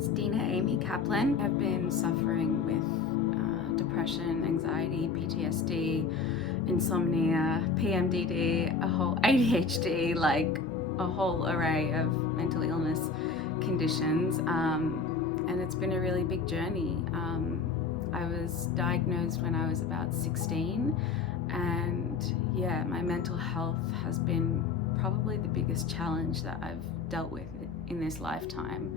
It's Dena Amy Kaplan. I've been suffering with depression, anxiety, PTSD, insomnia, PMDD, a whole ADHD, like a whole array of mental illness conditions. And it's been a really big journey. I was diagnosed when I was about 16, and yeah, my mental health has been probably the biggest challenge that I've dealt with in this lifetime.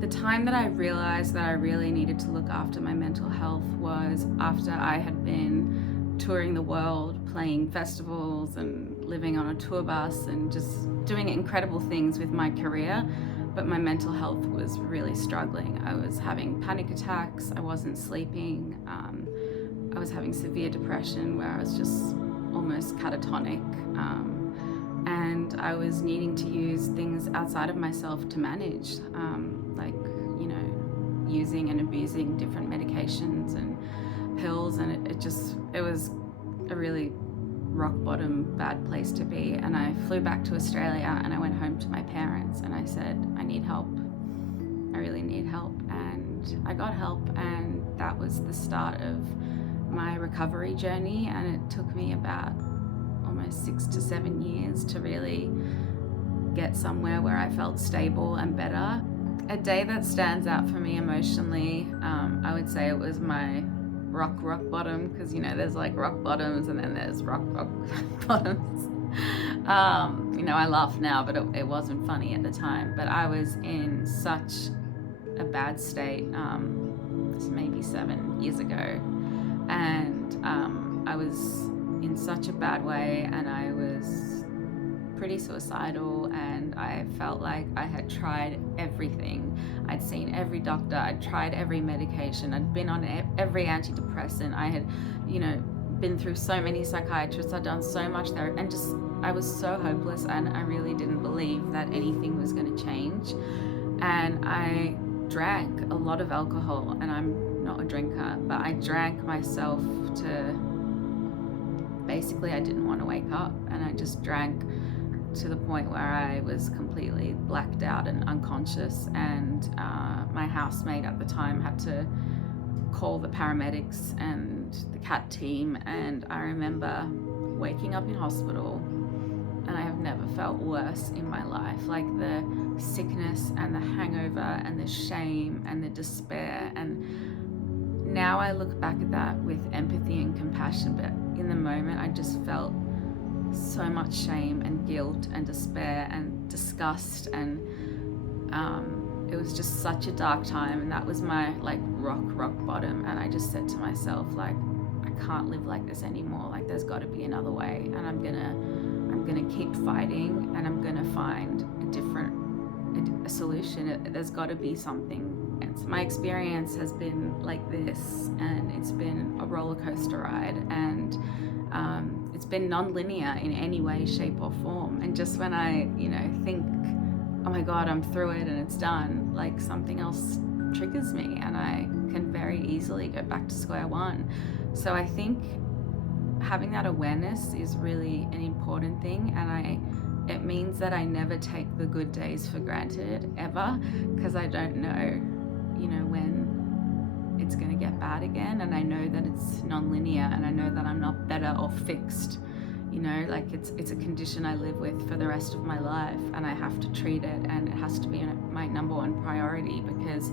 The time that I realized that I really needed to look after my mental health was after I had been touring the world, playing festivals and living on a tour bus and just doing incredible things with my career, but my mental health was really struggling. I was having panic attacks, I wasn't sleeping, I was having severe depression where I was just almost catatonic, and I was needing to use things outside of myself to manage, like, using and abusing different medications and pills, and it was a really rock bottom bad place to be. And I flew back to Australia and I went home to my parents and I said, I need help. I really need help. And I got help, and that was the start of my recovery journey. And it took me about almost 6 to 7 years to really get somewhere where I felt stable and better. A day that stands out for me emotionally, I would say it was my rock bottom, because there's like rock bottoms and then there's rock bottoms. I laugh now, but it wasn't funny at the time. But I was in such a bad state, this maybe 7 years ago, and I was in such a bad way, and I was pretty suicidal, and I felt like I had tried everything. I'd seen every doctor, I'd tried every medication, I'd been on every antidepressant, I had, been through so many psychiatrists, I'd done so much there, and just, I was so hopeless, and I really didn't believe that anything was going to change. And I drank a lot of alcohol, and I'm not a drinker, but I drank myself to, basically I didn't want to wake up, and I just drank to the point where I was completely blacked out and unconscious, and my housemate at the time had to call the paramedics and the CAT team, and I remember waking up in hospital, and I have never felt worse in my life. Like the sickness and the hangover and the shame and the despair, and now I look back at that with empathy and compassion, but in the moment I just felt so much shame and guilt and despair and disgust, and it was just such a dark time, and that was my rock bottom. And I just said to myself, I can't live like this anymore. There's got to be another way, and I'm gonna keep fighting, and I'm gonna find a solution. There's got to be something. And so my experience has been like this, and it's been a roller coaster ride, and it's been non-linear in any way, shape or form. And just when I, think, oh my God, I'm through it and it's done, something else triggers me, and I can very easily go back to square one. So I think having that awareness is really an important thing, and it means that I never take the good days for granted, ever, because I don't know, when it's going to get bad again, and I know that it's non-linear, and I know that I'm not better or fixed. It's a condition I live with for the rest of my life, and I have to treat it, and it has to be my number one priority, because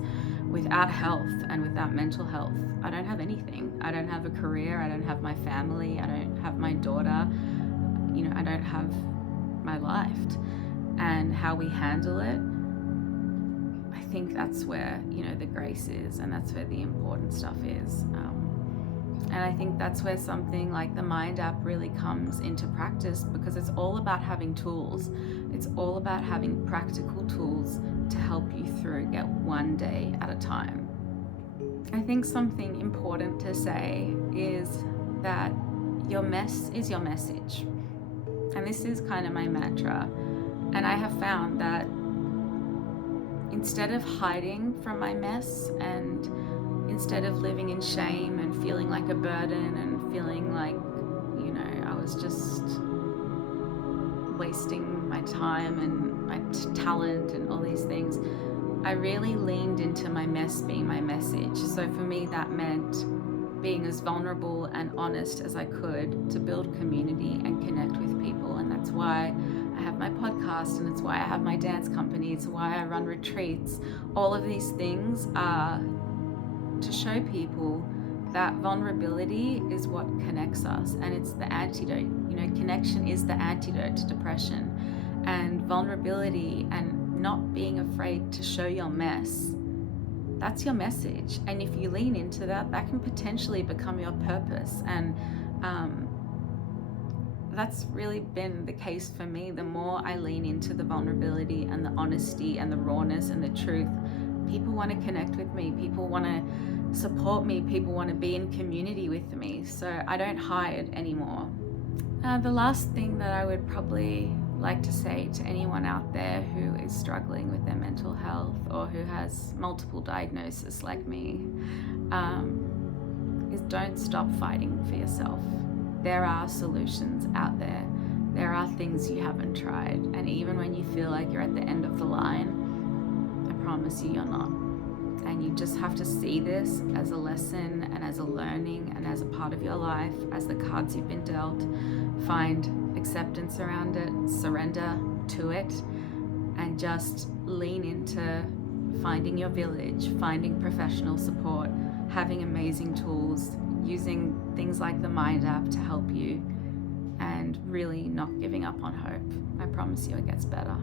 without health and without mental health, I don't have anything. I don't have a career, I don't have my family, I don't have my daughter, I don't have my life. And how we handle it, I think that's where, the grace is, and that's where the important stuff is. And I think that's where something like the Mind app really comes into practice, because it's all about having tools. It's all about having practical tools to help you through, get one day at a time. I think something important to say is that your mess is your message. And this is kind of my mantra. And I have found that instead of hiding from my mess, and instead of living in shame and feeling like a burden and feeling like, I was just wasting my time and my talent and all these things, I really leaned into my mess being my message. So for me, that meant being as vulnerable and honest as I could to build community and connect with people. And that's why I have my podcast, and it's why I have my dance company, it's why I run retreats. All of these things are to show people that vulnerability is what connects us, and it's the antidote. Connection is the antidote to depression. And vulnerability and not being afraid to show your mess, that's your message. And if you lean into that, that can potentially become your purpose. And that's really been the case for me. The more I lean into the vulnerability and the honesty and the rawness and the truth, people want to connect with me, people want to support me, people want to be in community with me. So I don't hide anymore. The last thing that I would probably like to say to anyone out there who is struggling with their mental health or who has multiple diagnoses like me is don't stop fighting for yourself. There are solutions out there. There are things you haven't tried. And even when you feel like you're at the end of the line, I promise you're not. And you just have to see this as a lesson and as a learning and as a part of your life, as the cards you've been dealt. Find acceptance around it, surrender to it, and just lean into finding your village, finding professional support, having amazing tools, using things like the Mind app to help you, and really not giving up on hope. I promise you it gets better.